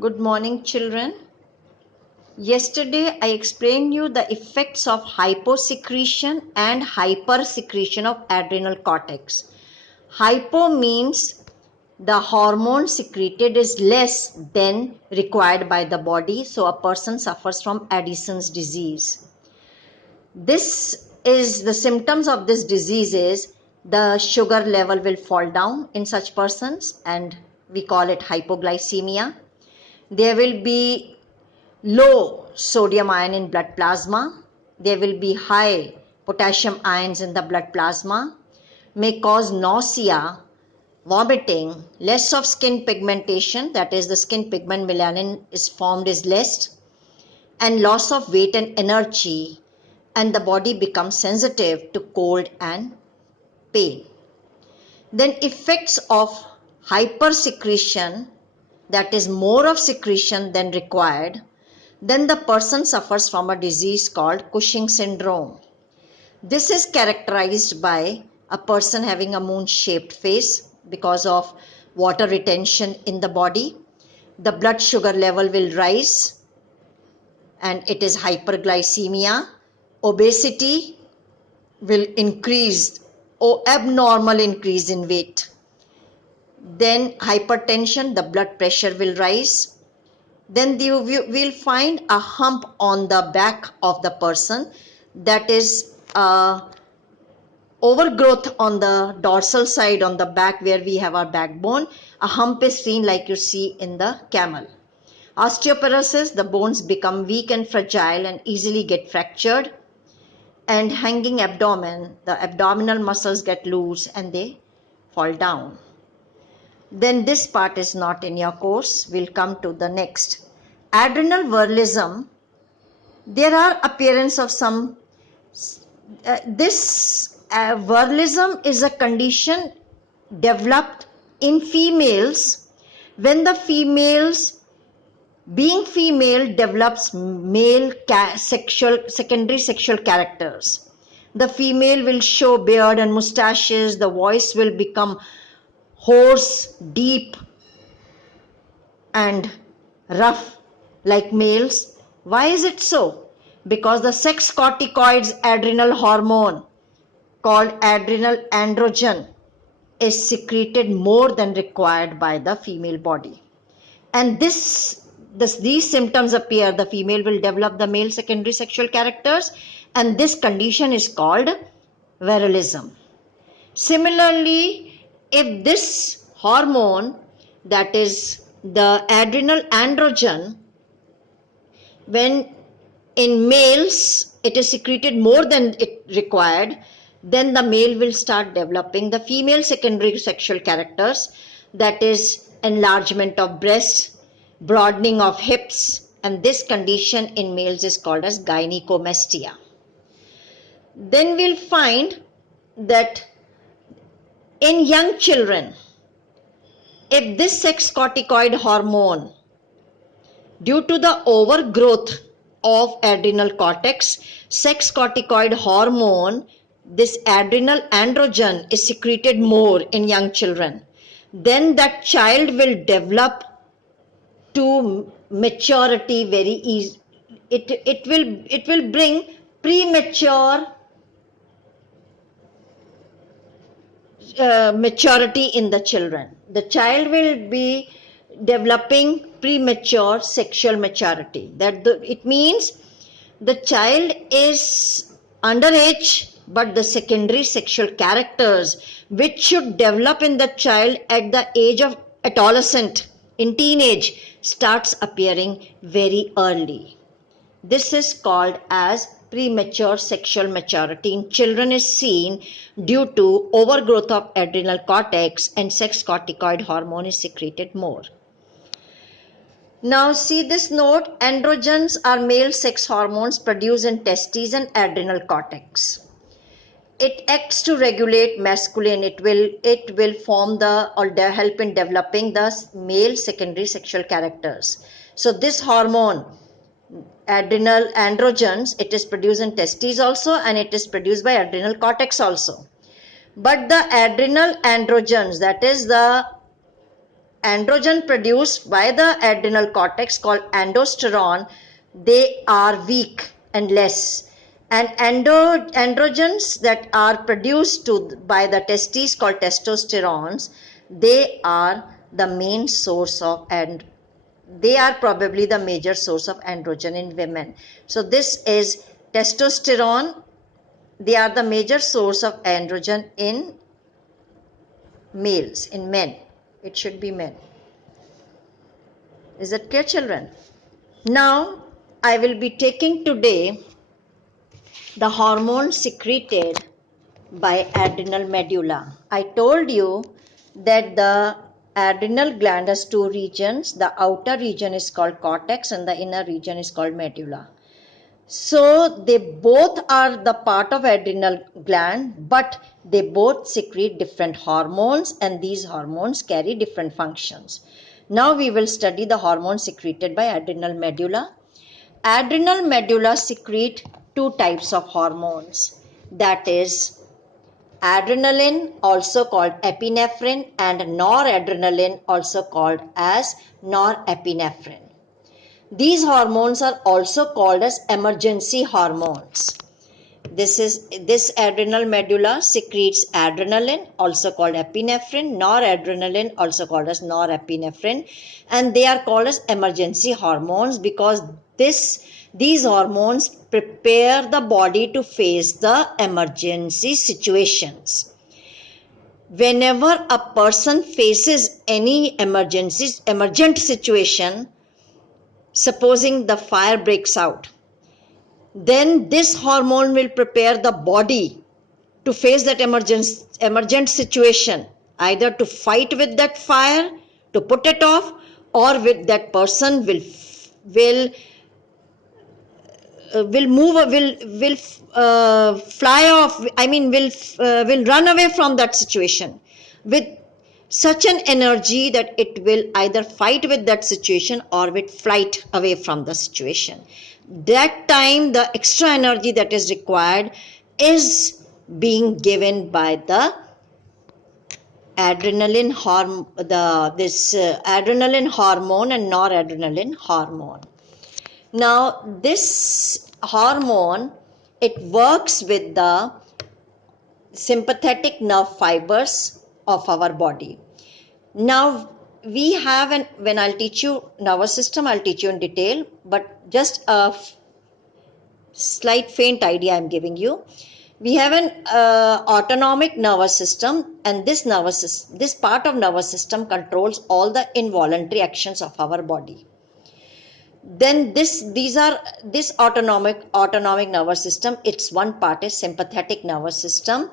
Good morning, children. Yesterday I explained you the effects of hyposecretion and hypersecretion of adrenal cortex. Hypo means the hormone secreted is less than required by the body, so a person suffers from Addison's disease. This is the symptoms of this disease is the sugar level will fall down in such persons and we call it hypoglycemia. There will be low sodium ion in blood plasma. There will be high potassium ions in the blood plasma, may cause nausea, vomiting, less of skin pigmentation, that is the skin pigment melanin is formed is less, and loss of weight and energy, and the body becomes sensitive to cold and pain. Then effects of hypersecretion, that is more of secretion than required, then the person suffers from a disease called Cushing Syndrome. This is characterized by a person having a moon-shaped face because of water retention in the body. The blood sugar level will rise and it is hyperglycemia. Obesity will increase or abnormal increase in weight. Then hypertension, the blood pressure will rise. Then you will find a hump on the back of the person, that is overgrowth on the dorsal side on the back where we have our backbone. A hump is seen like you see in the camel. Osteoporosis, the bones become weak and fragile and easily get fractured. And hanging abdomen, the abdominal muscles get loose and they fall down. Then this part is not in your course. We'll come to the next. Adrenal Verbalism. There are appearance of some. This verbalism is a condition developed in females when the females, being female, develops male secondary sexual characters. The female will show beard and mustaches. The voice will become hoarse, deep, and rough like males. Why is it so? Because the sex corticoids adrenal hormone called adrenal androgen is secreted more than required by the female body. And these symptoms appear. The female will develop the male secondary sexual characters, and this condition is called virilism. Similarly, if this hormone, that is the adrenal androgen, when in males it is secreted more than it required, then the male will start developing the female secondary sexual characters, that is enlargement of breasts, broadening of hips, and this condition in males is called as gynecomastia. Then we'll find that in young children, if this sex corticoid hormone, due to the overgrowth of adrenal cortex, sex corticoid hormone, this adrenal androgen is secreted more in young children, then that child will develop to maturity very easy. It will bring premature maturity in the children. The child will be developing premature sexual maturity. It means the child is underage, but the secondary sexual characters which should develop in the child at the age of adolescent, in teenage, starts appearing very early. This is called as premature sexual maturity in children is seen due to overgrowth of adrenal cortex and sex corticoid hormone is secreted more. Now see this note, androgens are male sex hormones produced in testes and adrenal cortex. It acts to regulate masculine, it will form the or help in developing the male secondary sexual characters. So this hormone, adrenal androgens, it is produced in testes also and it is produced by adrenal cortex also. But the adrenal androgens, that is the androgen produced by the adrenal cortex called aldosterone, they are weak and less. And androgens that are produced by the testes called testosterones, they are the main source of, and they are probably the major source of androgen in women. So this is testosterone. They are the major source of androgen in males, in men. It should be men. Is that clear, children? Now, I will be taking today the hormone secreted by adrenal medulla. I told you that the adrenal gland has two regions. The outer region is called cortex and the inner region is called medulla. So they both are the part of adrenal gland, but they both secrete different hormones, and these hormones carry different functions. Now we will study the hormones secreted by adrenal medulla. Adrenal medulla secrete two types of hormones, that is adrenaline, also called epinephrine, and noradrenaline, also called as norepinephrine. These hormones are also called as emergency hormones. This adrenal medulla secretes adrenaline, also called epinephrine, noradrenaline, also called as norepinephrine, and they are called as emergency hormones because these hormones prepare the body to face the emergency situations. Whenever a person faces any emergent situation, supposing the fire breaks out, then this hormone will prepare the body to face that emergent situation, either to fight with that fire, to put it off, or with that person will fly off. I mean, will run away from that situation with such an energy that it will either fight with that situation or will flight away from the situation. That time, the extra energy that is required is being given by the adrenaline hormone, adrenaline hormone and noradrenaline hormone. Now, this hormone, it works with the sympathetic nerve fibers of our body. Now, we have when I'll teach you nervous system, I'll teach you in detail, but just a slight faint idea I'm giving you. We have an autonomic nervous system, and this part of nervous system controls all the involuntary actions of our body. Then this autonomic nervous system, its one part is sympathetic nervous system.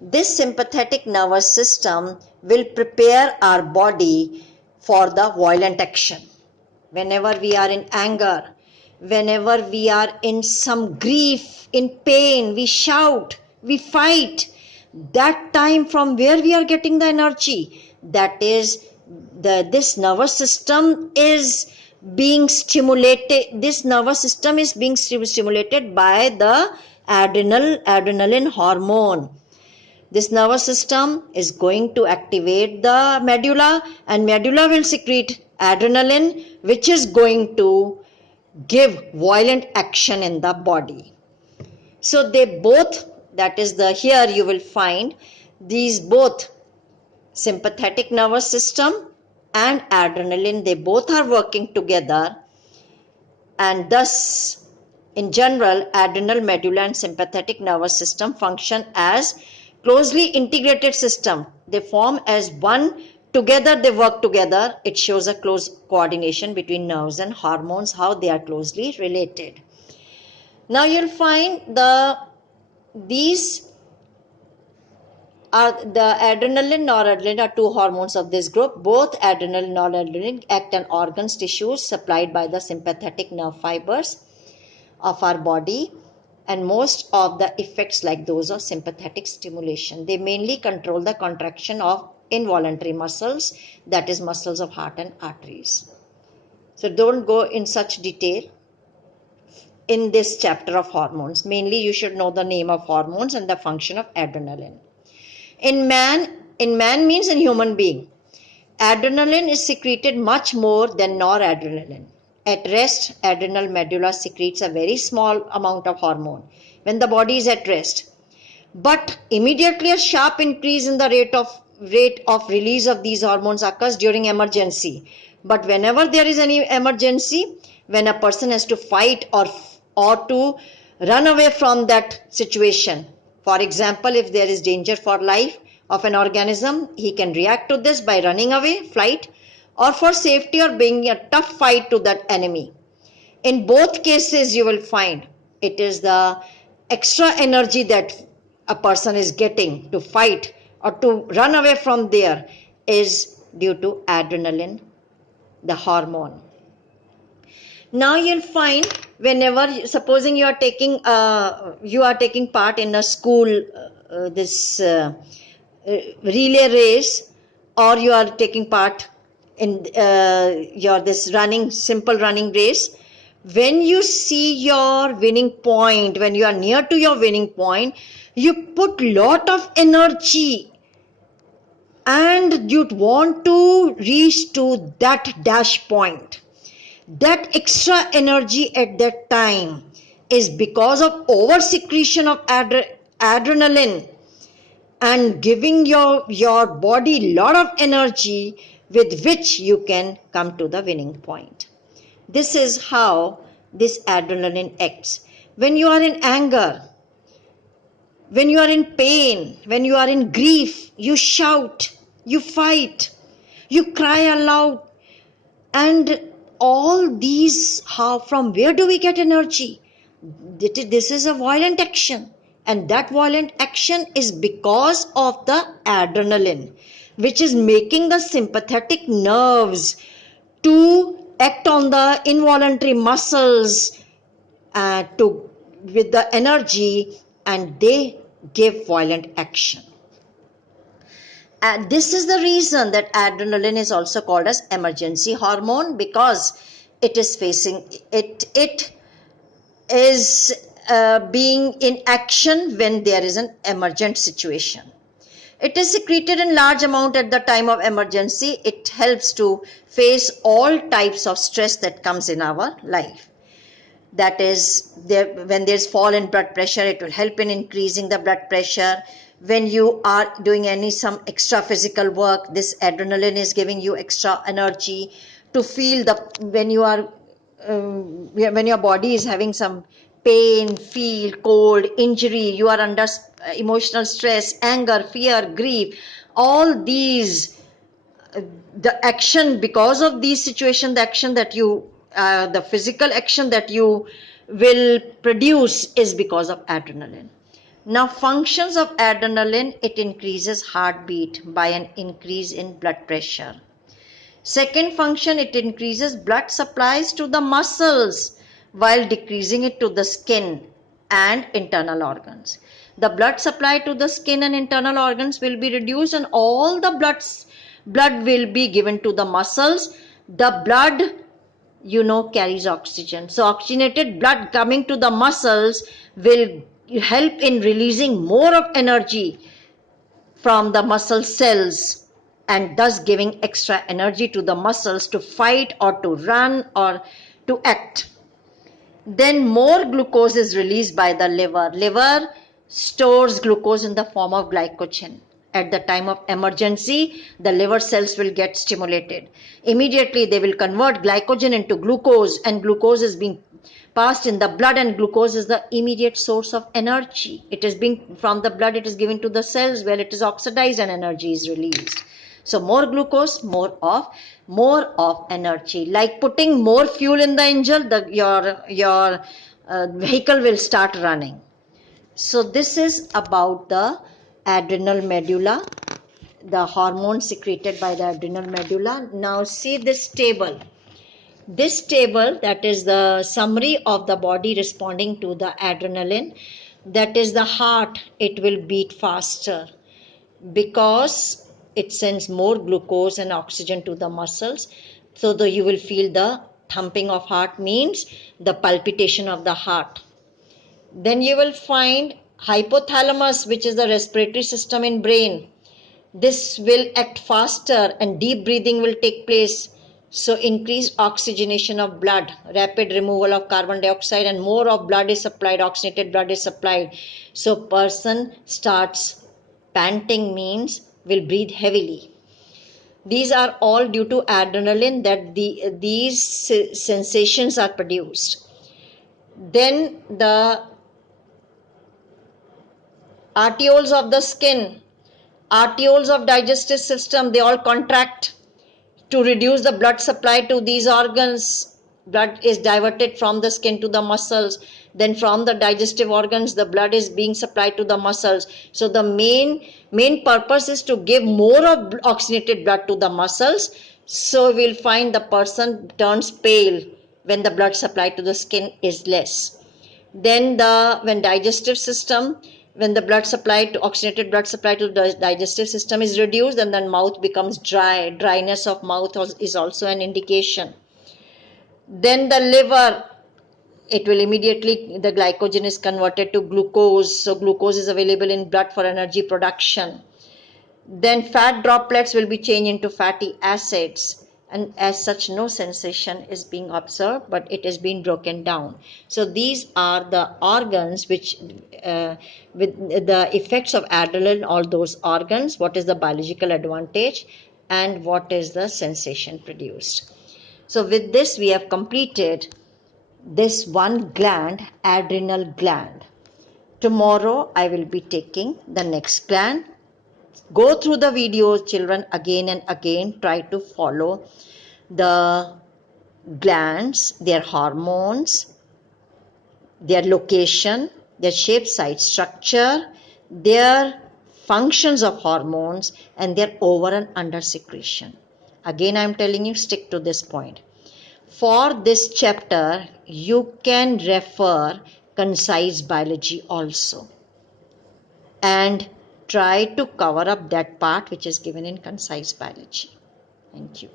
This sympathetic nervous system will prepare our body for the violent action. Whenever we are in anger, whenever we are in some grief, in pain, we shout, we fight. That time, from where we are getting the energy, that is this nervous system is being stimulated. This nervous system is being stimulated by the adrenaline hormone. This nervous system is going to activate the medulla, and medulla will secrete adrenaline, which is going to give violent action in the body. So they both, that is here you will find these both sympathetic nervous system and adrenaline, they both are working together, and thus in general adrenal medulla and sympathetic nervous system function as closely integrated system. They form as one. Together they work together. It shows a close coordination between nerves and hormones, how they are closely related. Now you'll find these are the adrenaline, noradrenaline are two hormones of this group. Both adrenal and noradrenaline act on organs, tissues supplied by the sympathetic nerve fibers of our body, and most of the effects like those of sympathetic stimulation. They mainly control the contraction of involuntary muscles, that is muscles of heart and arteries. So don't go in such detail in this chapter of hormones. Mainly you should know the name of hormones and the function of adrenaline. In man means in human being. Adrenaline is secreted much more than noradrenaline. At rest, adrenal medulla secretes a very small amount of hormone when the body is at rest. But immediately a sharp increase in the rate of release of these hormones occurs during emergency. But whenever there is any emergency, when a person has to fight or to run away from that situation, for example, if there is danger for life of an organism, he can react to this by running away, flight, or for safety or being a tough fight to that enemy. In both cases, you will find it is the extra energy that a person is getting to fight or to run away from there is due to adrenaline, the hormone. Now you'll find whenever, supposing you are taking part in a school relay race, or you are taking part in your this simple running race. When you see your winning point, when you are near to your winning point, you put lot of energy and you want to reach to that dash point. That extra energy at that time is because of over secretion of adrenaline and giving your body lot of energy with which you can come to the winning point. This is how this adrenaline acts. When you are in anger, when you are in pain, when you are in grief, you shout, you fight, you cry aloud. And all these, from where do we get energy? This is a violent action. And that violent action is because of the adrenaline, which is making the sympathetic nerves to act on the involuntary muscles with the energy, and they give violent action. And this is the reason that adrenaline is also called as emergency hormone, because it is being in action when there is an emergent situation. It is secreted in large amount at the time of emergency. It helps to face all types of stress that comes in our life. That is, when there is fall in blood pressure, it will help in increasing the blood pressure. When you are doing some extra physical work, this adrenaline is giving you extra energy to feel when your body is having some pain, feel cold, injury, you are under emotional stress, anger, fear, grief, all these, the action, because of these situations, the action that the physical action that you will produce is because of adrenaline. Now, functions of adrenaline: it increases heartbeat by an increase in blood pressure. Second function, it increases blood supplies to the muscles while decreasing it to the skin and internal organs. The blood supply to the skin and internal organs will be reduced, and all the blood will be given to the muscles. The blood, carries oxygen. So oxygenated blood coming to the muscles will help in releasing more of energy from the muscle cells, and thus giving extra energy to the muscles to fight or to run or to act. Then more glucose is released by the liver. Liver stores glucose in the form of glycogen. At the time of emergency, the liver cells will get stimulated. Immediately they will convert glycogen into glucose, and glucose is being passed in the blood, and glucose is the immediate source of energy. It is being from the blood, it is given to the cells where it is oxidized and energy is released. So more glucose, more of energy. Like putting more fuel in the engine, your vehicle will start running. So this is about the adrenal medulla, the hormone secreted by the adrenal medulla. Now see this table. This table, that is the summary of the body responding to the adrenaline. That is the heart, it will beat faster because it sends more glucose and oxygen to the muscles. So you will feel the thumping of heart, means the palpitation of the heart. Then you will find hypothalamus, which is the respiratory system in brain. This will act faster and deep breathing will take place. So increased oxygenation of blood, rapid removal of carbon dioxide, and more of blood is supplied, oxygenated blood is supplied. So person starts panting, means will breathe heavily. These are all due to adrenaline that these sensations are produced. Then the arterioles of the skin, arterioles of digestive system, they all contract to reduce the blood supply to these organs. Blood is diverted from the skin to the muscles. Then from the digestive organs, the blood is being supplied to the muscles. So the main purpose is to give more of oxygenated blood to the muscles. So we'll find the person turns pale when the blood supply to the skin is less. Then when digestive system, when the blood supply to oxygenated blood supply to the digestive system is reduced, and then mouth becomes dry. Dryness of mouth is also an indication. Then the liver, it will immediately, the glycogen is converted to glucose. So glucose is available in blood for energy production. Then fat droplets will be changed into fatty acids, and as such no sensation is being observed, but it is being broken down. So these are the organs which with the effects of adrenaline, all those organs, what is the biological advantage and what is the sensation produced. So with this we have completed this one gland, adrenal gland. Tomorrow I will be taking the next gland. Go through the video, children, again and again. Try to follow the glands, their hormones, their location, their shape, size, structure, their functions of hormones, and their over and under secretion. Again, I am telling you, stick to this point. For this chapter, you can refer concise biology also, and try to cover up that part which is given in concise biology. Thank you.